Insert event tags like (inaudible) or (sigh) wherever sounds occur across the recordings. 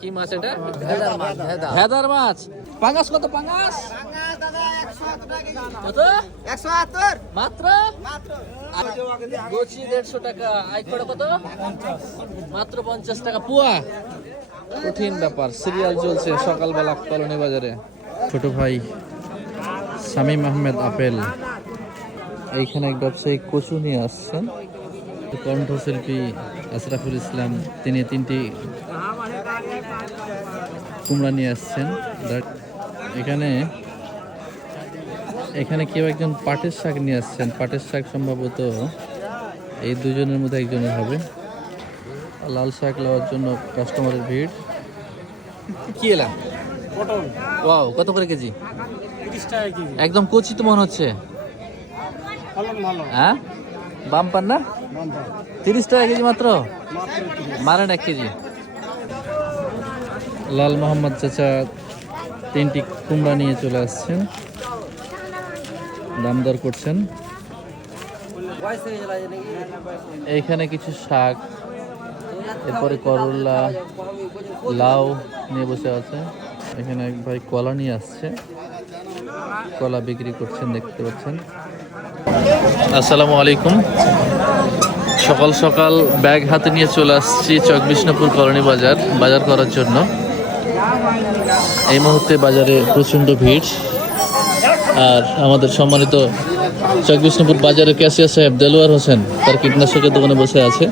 কি মাছ এটা? ভেদার মাছ পাঙ্গাস কত পাঙ্গাস? কত? একশো আত্তর মাত্র? গোচি দেড়শো টাকা আইকড়া কত? মাত্র পঞ্চাশ টাকা। পুয়া। কঠিন ব্যাপার সিরিয়াল চলছে সকালবেলা কলোনি বাজারে। ছোট ভাই শামীম আহমেদ আপেল। এইখানে এক ব্যবসায়ী কচু নিয়ে আসছেন। কণ্ঠশিল্পী আশরাফুল ইসলাম তিনি তিনটি কুমড়া নিয়ে আসছেন। এখানে এখানে কেউ একজন পাটের শাক নিয়ে আসছেন। পাটের শাক সম্ভবত এই দুজনের মধ্যে একজনের হবে। লাল শাক নেওয়ার জন্য কাস্টমারের ভিড়। কি এলা ওয়াও কত করে কেজি? একদম কচি তো মনে হচ্ছে। হ্যাঁ? বাম পান না? তিরিশ টাকা কেজি মাত্র? মারেন এক কেজি। লাল মোহাম্মদ চাচা তিনটি কুমড়া নিয়ে চলে আসছেন। দাম দর করছেন। এইখানে কিছু শাক, এরপরে করলা, লাউ নিয়ে বসে আছে। এখানে এক ভাই কলা নিয়ে আসছে। কলা বিক্রি করছেন, দেখতে পাচ্ছেন। আসসালামু আলাইকুম। সকাল সকাল ব্যাগ হাতে নিয়ে চলে আসছি চক বিষ্ণুপুর কলোনি বাজার বাজার করার জন্য। এই মুহূর্তে বাজারে প্রচণ্ড ভিড়। আর আমাদের সম্মানিত চক বিষ্ণুপুর বাজারের ক্যাশিয়ার সাহেব দেলোয়ার হোসেন তার কীটনাশকের দোকানে বসে আছে।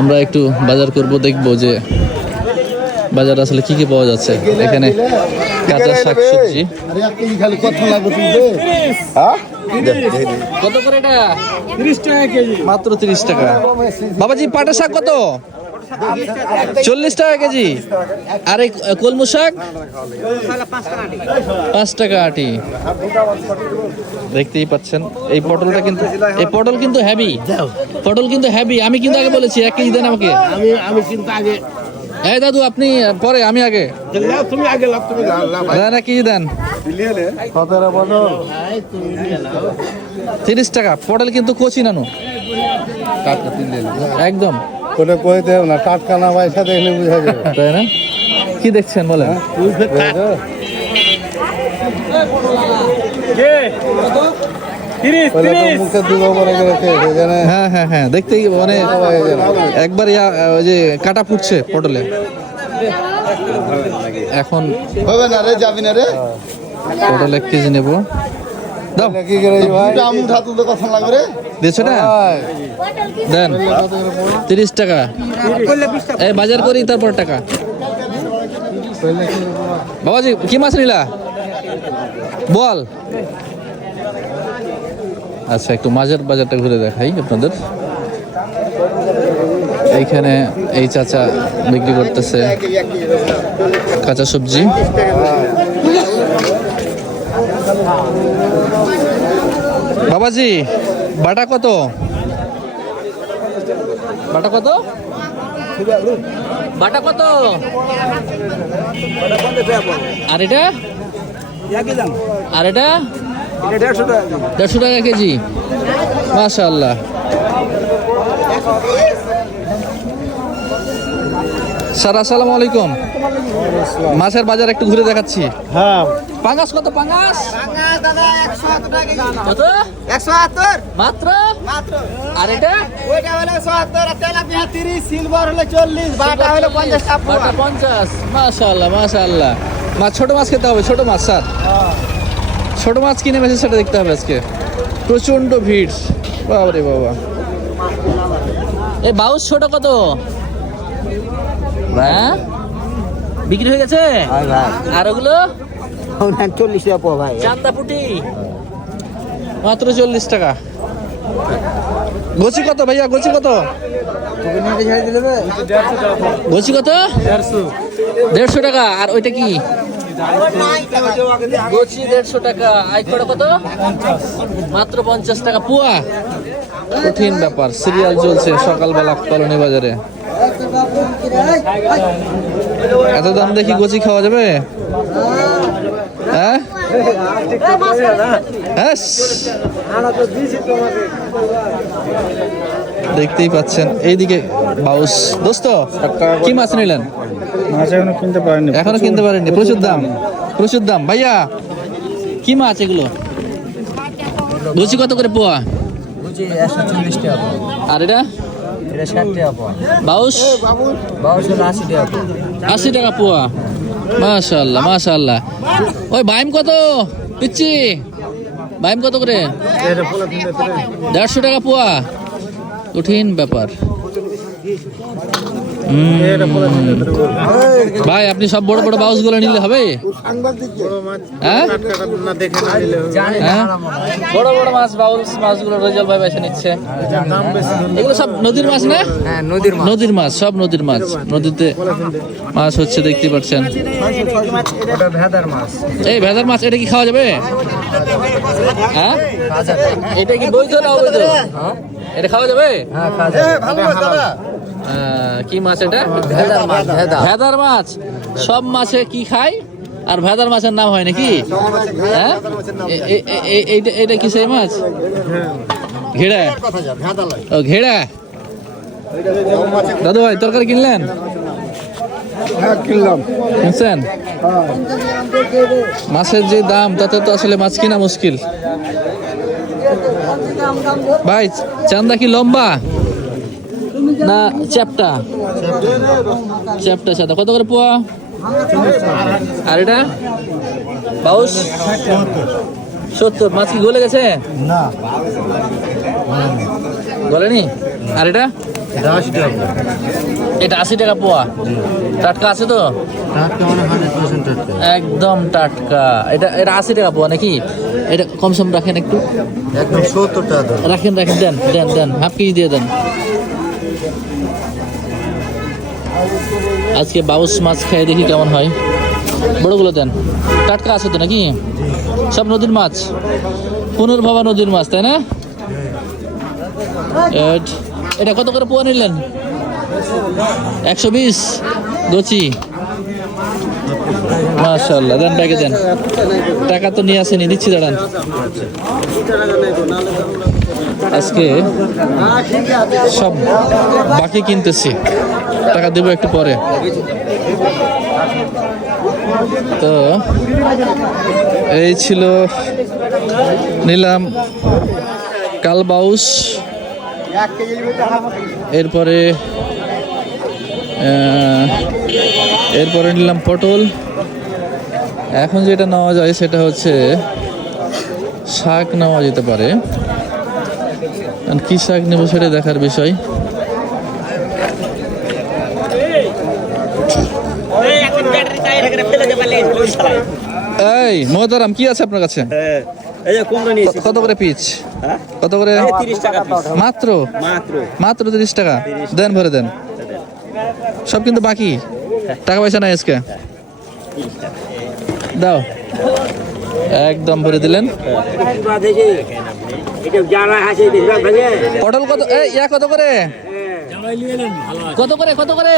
আমরা একটু বাজার করব দেখব যে বাজার আসলে কি কি পাওয়া যাচ্ছে। এখানে কাঁচা শাকসবজি। কত করে এটা? মাত্র তিরিশ টাকা। বাবাজি পাটা শাক কত? চল্লিশ টাকা কেজি। আর, কলমু শাক? পাঁচ টাকা আটি। দেখতেই পাচ্ছেন, এই পটলটা কিন্তু এই পটল কিন্তু হ্যাভি পটল কিন্তু হ্যাভি আমি কিন্তু আগে বলেছি, এক কেজি দেন আমাকে। আমি আমি কিন্তু আগে এই দাদু, আপনি পরে, আমি আগে। তুমি আগে লাভ তুমি দেন কেজি দেন। তিরিশ টাকা। পটল কিন্তু কচি নানু। একদম। ওটা কইতে হবে না টাটকা না পয়সা দেখলে বুঝা যাবে। তাই না? কি দেখছেন বলেন? ওটা তো মুখে দুটো করে গেছে সেখানে হ্যাঁ হ্যাঁ হ্যাঁ দেখতেই মানে একবার ইয়া- ওই যে কাটা ফুটছে পটলে। এখন হবে না রে যাবি না রে? পটল এক কেজি নেব। দেন। তিরিশ টাকা। এই বাজার করি তারপর টাকা। বাবাজি কি মাছ নিলা? বল। আচ্ছা একটু মাঝের বাজারটা ঘুরে দেখাই আপনাদের। এইখানে এই চাচা বিক্রি করতেছে কাঁচা সবজি। বাবাজি, বাটা কত? বাটা কত? বাটা কত? আর এটা? আর এটা? দেড়শো টাকা কেজি। মাশা আল্লাহ স্যার আসসালামু আলাইকুম। মাছের বাজার একটু ঘুরে দেখাচ্ছি। হ্যাঁ। পাঙ্গাস কত পাঙ্গাস? দাদা একশো আত্তর টাকা কত? একশো আত্তর মাত্র? মাত্র। আর এটা? ওইটা হলো একশো আত্তর আর তেলাপিয়া তিরিশ সিলভার হলো চল্লিশ বাটা হলো পঞ্চাশ টাকা পোয়া। বাটা পঞ্চাশ। মাশাআল্লাহ মাশাআল্লাহ। মাছ ছোট মাছ খেতে হবে ছোট মাছ স্যার। ছোট মাছ কিনে বেশি সেটা দেখতে হবে আজকে। প্রচণ্ড ভিড়। বাবারে বাবা। এই বাউস ছোট কত? হ্যাঁ? বিক্রি হয়ে গেছে? আর ওগুলো? চল্লিশ টাকা পোয়া ভাই। চান্দা পুটি। মাত্র চল্লিশ টাকা। গছি কত ভাইয়া? গছি কত? গছি কত? দেড়শো। টাকা। আর ওইটা কি? গছি দেড়শো টাকা। আইকড়া কত? মাত্র পঞ্চাশ টাকা। পুয়া। কঠিন ব্যাপার। সিরিয়াল চলছে সকালবেলা কলোনি বাজারে। এত দাম দেখি গছি খাওয়া যাবে? হ্যাঁ? হ্যাঁ দেখতেই পাচ্ছেন। এইদিকে বাউস। দোস্ত কি মাছ নিলেন? মাছ এখনও কিনতে পারিনি। এখনও কিনতে পারেননি প্রচুর দাম। প্রচুর দাম। ভাইয়া কি মাছ এগুলো? লুচি কত করে পোয়া? বুঝি একশো চল্লিশ টাকা। আর এটা? এটা ষাট টাকা পোয়া। বাউস বাউস হলো আশি টাকা আশি টাকা পোয়া? মাশাল্লাহ মাশাল্লাহ ওই বাইম কত? পিচ্ছি বাইম কত করে? দেড়শো টাকা পোয়া। কঠিন ব্যাপার। ভাই আপনি সব বড় বড় বাউসগুলো নিলে হবে? হ্যাঁ? হ্যাঁ? বড় বড় মাছ বাউল মাছগুলো রোজাল ভাই বেছে নিচ্ছে। এগুলো সব নদীর মাছ না? হ্যাঁ নদীর মাছ। নদীর মাছ সব নদীর মাছ। নদীতে মাছ হচ্ছে দেখতে পাচ্ছেন। মাছ এই ভেদার মাছ এটা কি খাওয়া যাবে? হ্যাঁ? এটা কি বৈধ না অবৈধ? এটা খাওয়া যাবে? হ্যাঁ খাওয়া আহ, কি মাছ এটা? ভেদার মাছ ভেদা। ভেদার মাছ। সব মাছে কি খায়? আর ভেদার মাছের নাম হয় নাকি? হ্যাঁ? এইটা এটা কি সেই মাছ? ঘেড়া। ও ঘেড়া। দাদু ভাই তরকারি কিনলেন? হ্যাঁ কিনলাম। শুনছেন মাছের যে দাম তাতে তো আসলে মাছ কিনা মুশকিল। ভাই চান্দা কি লম্বা? না চ্যাপটা। চ্যাপটা সাদা। কত করে পোয়া? আর এটা? বাউস সত্তর। মাছ কি গলে গেছে? না। গলেনি? আর এটা? এটা আশি টাকা পোয়া। টাটকা আছে তো? মানে একদম টাটকা। এটা এটা আশি টাকা পোয়া নাকি? এটা কম সম রাখেন একটু। একদম সত্তর টাকা রাখেন রাখেন দেন দেন দেন। হাফ কেজি দিয়ে দেন। আজকে বাউস মাছ খেয়ে দেখি কেমন হয়। বড়গুলো দেন। টাটকা আছে তো নাকি? সব নদীর মাছ। পুনর্ভাবা নদীর মাছ, তাই না? এটা কত করে পোয়া নিলেন? একশো বিশ। গচি। মাশাল্লাহ দেন ব্যাগে দেন। টাকা তো নিয়ে আসেনি, দিচ্ছি, দাঁড়ান। আজকে সব বাকি কিনতেছি, টাকা দেবো একটু পরে। তো এই ছিল নিলাম কালবাউস। এরপরে এরপরে নিলাম পটল। এখন যেটা নেওয়া যায় সেটা হচ্ছে শাক নেওয়া যেতে পারে। কি শাক নেব সেটা দেখার বিষয়। এই মহতারাম কি আছে আপনার কাছে? কত করে পিচ? কত করে? মাত্র। মাত্র তিরিশ টাকা? দেন ভরে দেন। সব কিন্তু বাকি। টাকা পয়সা নাই আজকে। দাও। একদম ভরে দিলেন। পটল কত ইয়া কত করে? কত করে কত করে?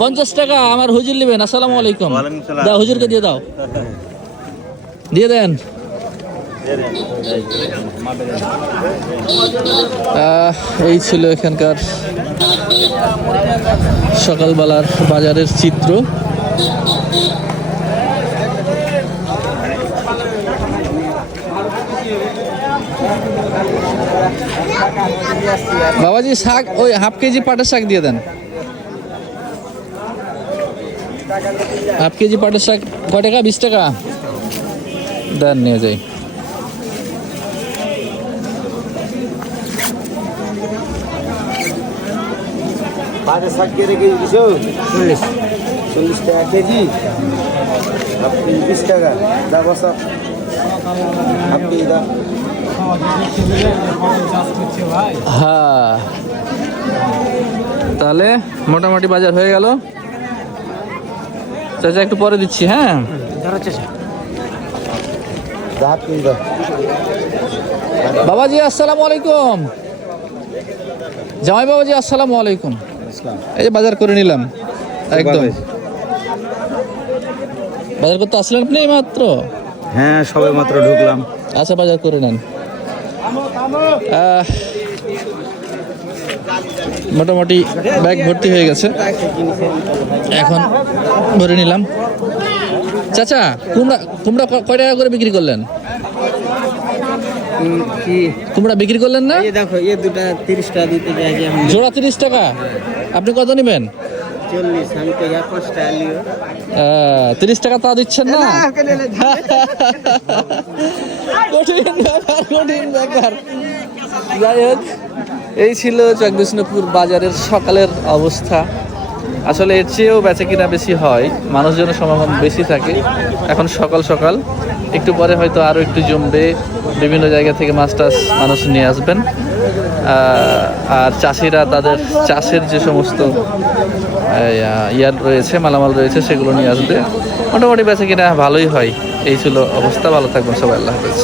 পঞ্চাশ টাকা আমার হুজুর নেবেন। আসসালামু আলাইকুম। দাও হুজুরকে দিয়ে দাও। দিয়ে দেন। এই ছিল এখানকার সকালবেলার বাজারের চিত্র। বাবাজি, শাক, ওই হাফ কেজি পাটের শাক দিয়ে দেন। হাফ কেজি পাটের শাক ক টাকা? বিশ টাকা। দেন, নিয়ে যাই। পাঁচের ষাট কেজি কেজি দিছো? চল্লিশ। চল্লিশ টাকা কেজি? আপনি বিশ টাকা। দা বসা। আপনি দা। হ্যাঁ। তাহলে মোটামুটি বাজার হয়ে গেল। চাচা একটু পরে দিচ্ছি হ্যাঁ? বাবাজি আসসালামু আলাইকুম। জামাই বাবাজি আসসালামু আলাইকুম। এই যে বাজার করে নিলাম। একদম। বাজার করতে আসলেন আপনি মাত্র হ্যাঁ সবে মাত্র ঢুকলাম। আচ্ছা বাজার করে নেন। মোটামুটি ব্যাগ ভর্তি হয়ে গেছে। এখন ভরে নিলাম। চাচা কুমড়া কুমড়া কয় টাকা করে বিক্রি করলেন? কি? কুমড়া বিক্রি করলেন না? এই দেখো এ দুটা তিরিশ টাকা দিতে আমি জোড়া তিরিশ টাকা। আপনি কত নেবেন? চল্লিশ আমি তো পাঁচ টাকা লিও তিরিশ টাকা তা দিচ্ছেন না? (laughs) কঠিন ব্যাপার কঠিন ব্যাপার। যাই হোক এই ছিল জগদীশনপুর বাজারের সকালের অবস্থা। আসলে এর চেয়েও বেচে কিনা বেশি হয়, মানুষজনের সমাগম বেশি থাকে। এখন সকাল সকাল, একটু পরে হয়তো আরও একটু জমবে। বিভিন্ন জায়গা থেকে মাছ টাছ মানুষ নিয়ে আসবেন। আর চাষিরা তাদের চাষের যে সমস্ত ইয়ার রয়েছে, মালামাল রয়েছে, সেগুলো নিয়ে আসবে। মোটামুটি বেচে কিনা ভালোই হয়। এই ছিল অবস্থা। ভালো থাকবেন সবাই। আল্লাহ হাফেজ।